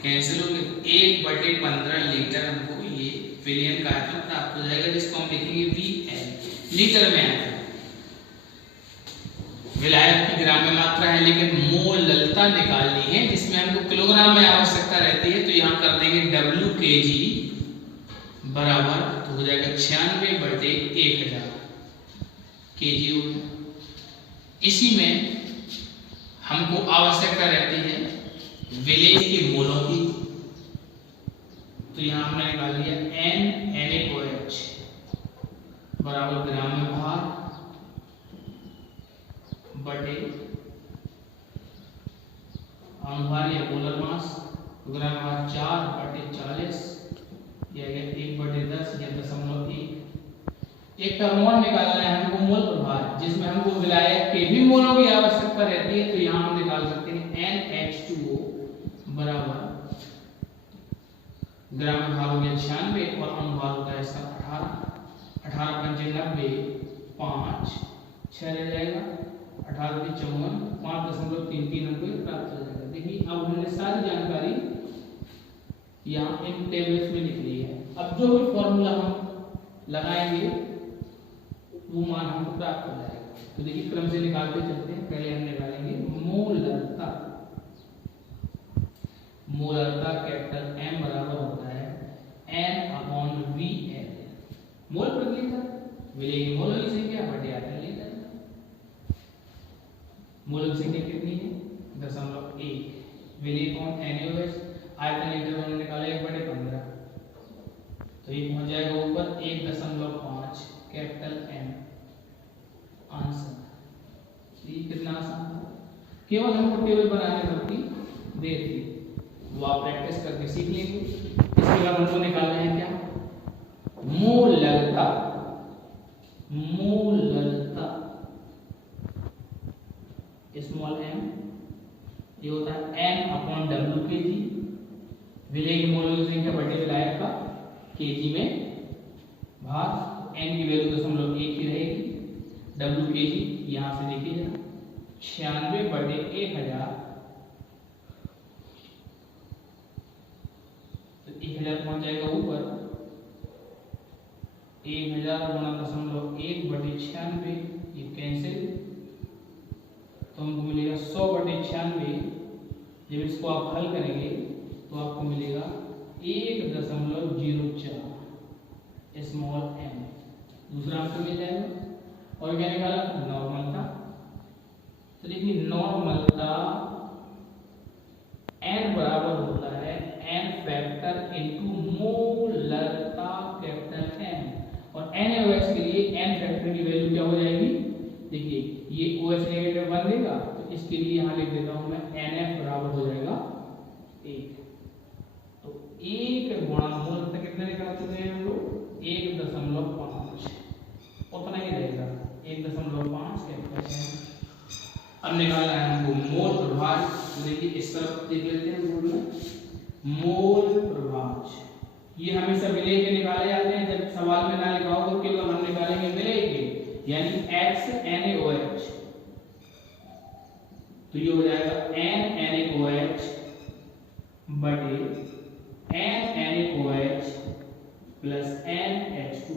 कैंसिल हो गया। 1/15 लीटर हमको ये विलयन का आयतन प्राप्त हो जाएगा, जिसको हम लिखेंगे VL, लीटर में आयतन। विलायक की ग्राम में मात्रा है, लेकिन मोललता निकालनी है, जिसमें हमको किलोग्राम में आवश्यकता रहती है। तो यहाँ कर देंगे Wkg बराबर, तो हो जाएगा 96 बटे 1000 kg। इसी में हमको आवश्यकता रहती है विलेय की मोलों की, तो यहाँ हमने निकाल लिया NaOH बराबर ग्राम में भार बटे अनुभार या मोलर मास, ग्राम भार 4 बटे 40 या 1/10 या 0.1। एक टर्मोन निकालना है हमको मोल प्रभार, जिसमें हमको विलायक के भी मोलों की आवश्यकता रहती है। तो यहाँ हम निकाल सकते हैं NH2O बराबर ग्राम में भार हो गया 96 और अनुभार होता है इसका 18। 18 पंचे 90, 5 6 रह जाएगा, 18 की 54, 5.33 हमको प्राप्त हो जाएगा। देखिए अब हमने सारी जानकारी यहाँ इन टेबल्स में लिख ली है। अब जो भी फॉर्मूला हम लगाएंगे वो मान हमको प्राप्त हो जाएगा। तो देखिए क्रम से निकालते चलते हैं। पहले हम निकालेंगे मोलरता। मोलरता कैपिटल M बराबर होता है N/VL, मोल प्रति लीटर। विलेय की मोल की संख्या बटे आयतन लीटर। मोल की संख्या कितनी है? 0.1। विलेय कौन? NaOH। आयतन लीटर हमने निकाला 1/15, तो ये पहुंच जाएगा ऊपर 1.5 कैपिटल M आंसर। ये कितना आसान था, केवल हमको टेबल बनाने की देर थी, वो आप प्रैक्टिस करके सीख लेंगे। इसके बाद हमको निकालना है क्या? मोललता। मोललता स्मॉल m, ये होता है N/Wkg। विलेय की मोल की संख्या बटे विलायक का kg में भार, n की वैल्यू 0.1 ही रहेगी। Wkg यहाँ से देखिए जरा 96 बटे 1000, तो 1000 पहुंच जाएगा ऊपर। 1000 गुणा 0.1 बटे 96, ये कैंसिल, तो हमको मिलेगा 100 बटे 96। जब इसको आप हल करेंगे तो आपको मिलेगा 1.04 स्मॉल m। दूसरा आंसर मिल जाएगा। और क्या निकाला? नॉर्मलता। तो देखिए नॉर्मलता n बराबर होता है n फैक्टर इनटू मोलरता कैपिटल M। और NaOH के लिए n फैक्टर की वैल्यू क्या हो जाएगी? देखिए ये OH नेगेटिव बन देगा, तो इसके लिए यहाँ लिख देता हूं मैं NF बराबर हो जाएगा 1। तो 1 गुणा मोलरता कितना निकाल सकते हैं हम लोग? 1.5, उतना ही रहेगा 1.5 कैपिटल M। अब निकालना है हमको मोल प्रभार। तो देखिए इस तरफ देख लेते हैं बोर्ड में, मोल प्रभार ये हमेशा विलेय के निकाले जाते हैं। जब सवाल में ना लिखा हो तो केवल हम निकालेंगे विलेय के, यानी NaOH। तो ये हो जाएगा NaOH बटे NaOH प्लस NH2।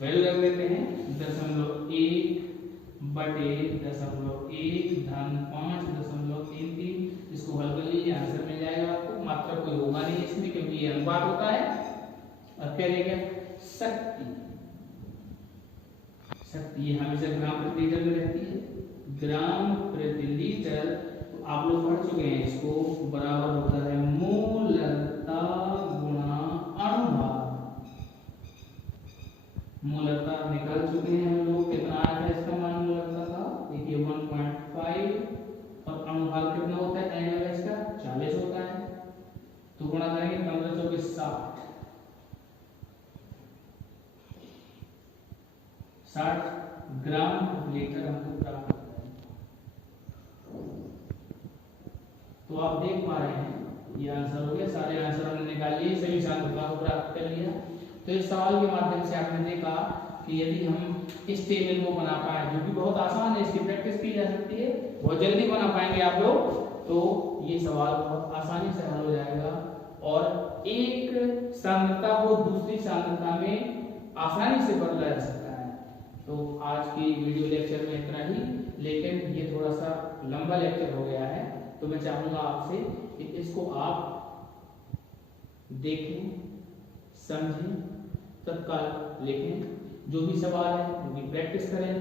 वैल्यू रख देते हैं 0.1 बटे 0.1 धन 5.33। इसको हल कर लीजिए, आंसर मिल जाएगा आपको। मात्रा कोई होगा नहीं इसमें, क्योंकि ये अनुपात होता है। और क्या रहेगा? शक्ति शक्ति, ये हमेशा ग्राम प्रति लीटर में रहती है, ग्राम प्रति लीटर। तो आप लोग पढ़ चुके हैं इसको, बराबर होता है मोलरता गुणा अणुभार। मोलरता निकाल चुके हैं हम लोग, कितना आया था इसका मान मोलरता का, देखिए 1.5, और अणुभार कितना होता है NaOH का 40 होता है, तो गुणा करेंगे 15 चौके 60 ग्राम लीटर हमको प्राप्त होता है। तो आप देख पा रहे हैं ये आंसर हो गया, सारे आंसर हमने निकाल लिए, सभी सांद्रता को प्राप्त कर लिया। तो इस सवाल के माध्यम से आपने देखा कि यदि हम इस टेबल को बना पाए, जो कि बहुत आसान है, इसकी प्रैक्टिस की जा सकती है, बहुत जल्दी बना पाएंगे आप लोग, तो ये सवाल बहुत आसानी से हल हो जाएगा और एक सांद्रता को दूसरी सांद्रता में आसानी से बदला जा सकता है। तो आज की वीडियो लेक्चर में इतना ही, लेकिन ये थोड़ा सा लंबा लेक्चर हो गया है, तो मैं चाहूंगा आपसे कि इसको आप देखें, समझें, तत्काल लिखें, जो भी सवाल है उनकी प्रैक्टिस करें।